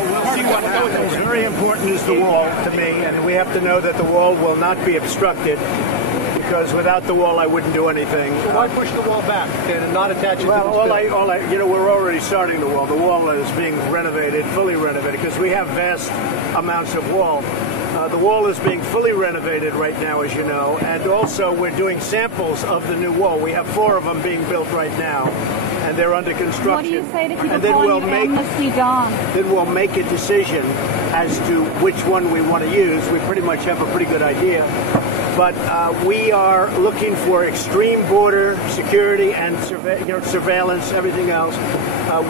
We'll see what happens. Very important is the wall to me, and we have to know that the wall will not be obstructed, because without the wall I wouldn't do anything. So why push the wall back and not attach it to Well, the we're already starting the wall. The wall is being renovated, fully renovated, because we have vast amounts of wall. The wall is being fully renovated right now, as you know, and also we're doing samples of the new wall. We have 4 of them being built right now, and they're under construction. What do you say to people and then calling you Amnesty Dawn? Then we'll make a decision as to which one we want to use. We pretty much have a pretty good idea. But we are looking for extreme border security and surveillance, everything else.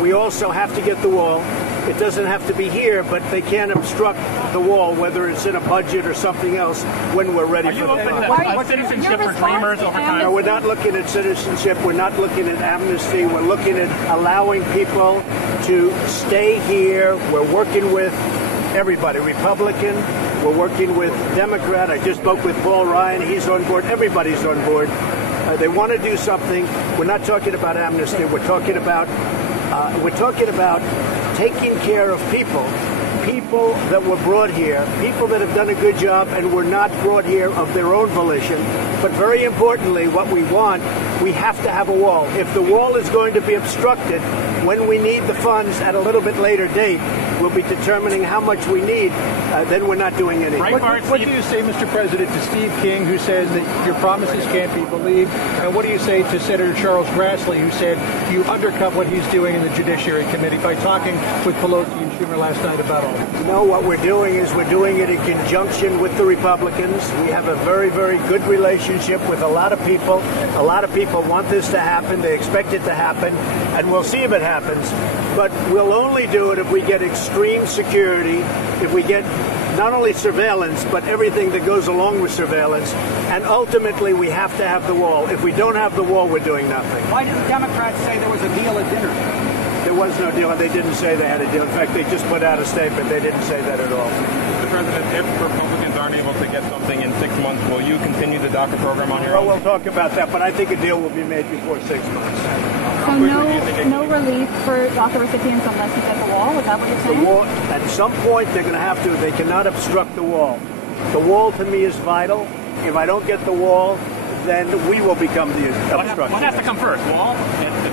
We also have to get the wall. It doesn't have to be here, but they can't obstruct the wall, whether it's in a budget or something else, when we're ready for the fund. What citizenship for dreamers over time? No, we're not looking at citizenship. We're not looking at amnesty. We're looking at allowing people to stay here. We're working with everybody, Republican. We're working with Democrat. I just spoke with Paul Ryan. He's on board. Everybody's on board. They want to do something. We're not talking about amnesty. We're talking about taking care of people that were brought here, people that have done a good job and were not brought here of their own volition. But very importantly, what we want, we have to have a wall. If the wall is going to be obstructed, when we need the funds at a little bit later date, we'll be determining how much we need. Then we're not doing anything. What do you say, Mr. President, to Steve King, who says that your promises can't be believed? And what do you say to Senator Charles Grassley, who said you undercut what he's doing in the Judiciary Committee by talking with Pelosi and Schumer last night about all this? You know, what we're doing is we're doing it in conjunction with the Republicans. We have a very, very good relationship with a lot of people. A lot of people want this to happen. They expect it to happen. And we'll see if it happens. But we'll only do it if we get extreme security, if we get not only surveillance, but everything that goes along with surveillance. And ultimately, we have to have the wall. If we don't have the wall, we're doing nothing. Why did the Democrats say there was a deal at dinner? There was no deal, and they didn't say they had a deal. In fact, they just put out a statement. They didn't say that at all. Mr. President, if Republicans aren't able to get something in 6 months, will you continue the DACA program on your own? Well, we'll talk about that, but I think a deal will be made before 6 months. So no relief for DACA recipients unless you get the wall? Is that what you're saying? The wall, at some point, they're going to have to. They cannot obstruct the wall. The wall, to me, is vital. If I don't get the wall, then we will become the obstruction. What has to come first, wall?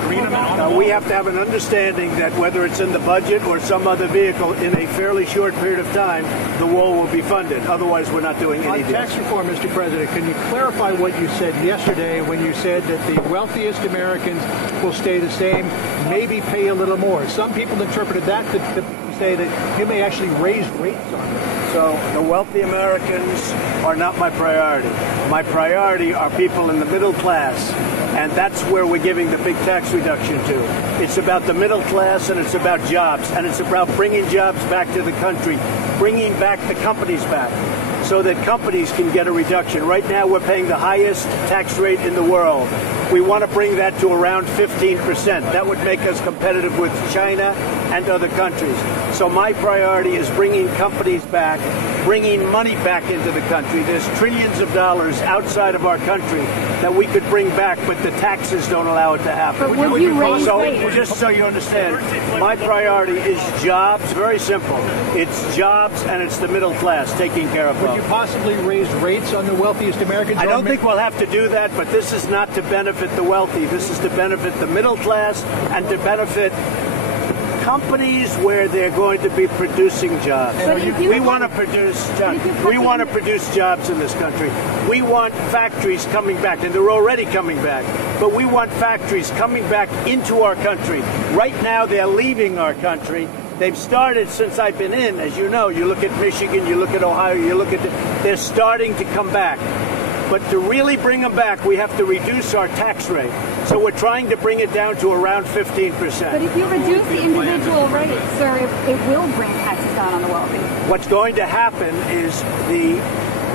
Agreement on the wall? We have to have an understanding that whether it's in the budget or some other vehicle, in a fairly short period of time, the wall will be funded. Otherwise, we're not doing any deals. On tax reform, Mr. President, can you clarify what you said yesterday when you said that the wealthiest Americans will stay the same, maybe pay a little more? Some people interpreted that to say that you may actually raise rates on them. So the wealthy Americans are not my priority. My priority are people in the middle class, and that's where we're giving the big tax reduction to. It's about the middle class, and it's about jobs, and it's about bringing jobs back to the country, bringing back the companies back, so that companies can get a reduction. Right now, we're paying the highest tax rate in the world. We want to bring that to around 15%. That would make us competitive with China and other countries. So my priority is bringing companies back, bringing money back into the country. There's trillions of dollars outside of our country that we could bring back, but the taxes don't allow it to happen. But would you raise rates? Just so you understand, my priority is jobs. Very simple. It's jobs, and it's the middle class taking care of them. Would you possibly raise rates on the wealthiest Americans? I don't think we'll have to do that, but this is not to benefit the wealthy. This is to benefit the middle class and to benefit companies where they're going to be producing jobs. We want to produce jobs. We want to produce jobs in this country. We want factories coming back, and they're already coming back. But we want factories coming back into our country. Right now, they're leaving our country. They've started since I've been in, as you know. You look at Michigan, you look at Ohio, you look at they're starting to come back. But to really bring them back, we have to reduce our tax rate. So we're trying to bring it down to around 15%. But if you reduce the individual rates, sir, it will bring taxes down on the wealthy. What's going to happen is the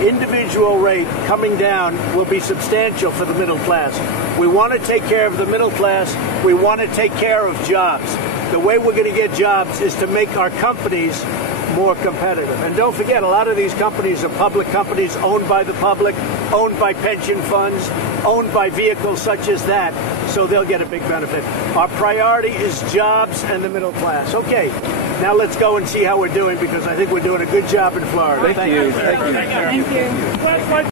individual rate coming down will be substantial for the middle class. We want to take care of the middle class. We want to take care of jobs. The way we're going to get jobs is to make our companies more competitive. And don't forget, a lot of these companies are public companies owned by the public, owned by pension funds, owned by vehicles such as that. so they'll get a big benefit. Our priority is jobs and the middle class. Okay, now let's go and see how we're doing, because I think we're doing a good job in Florida. Thank you.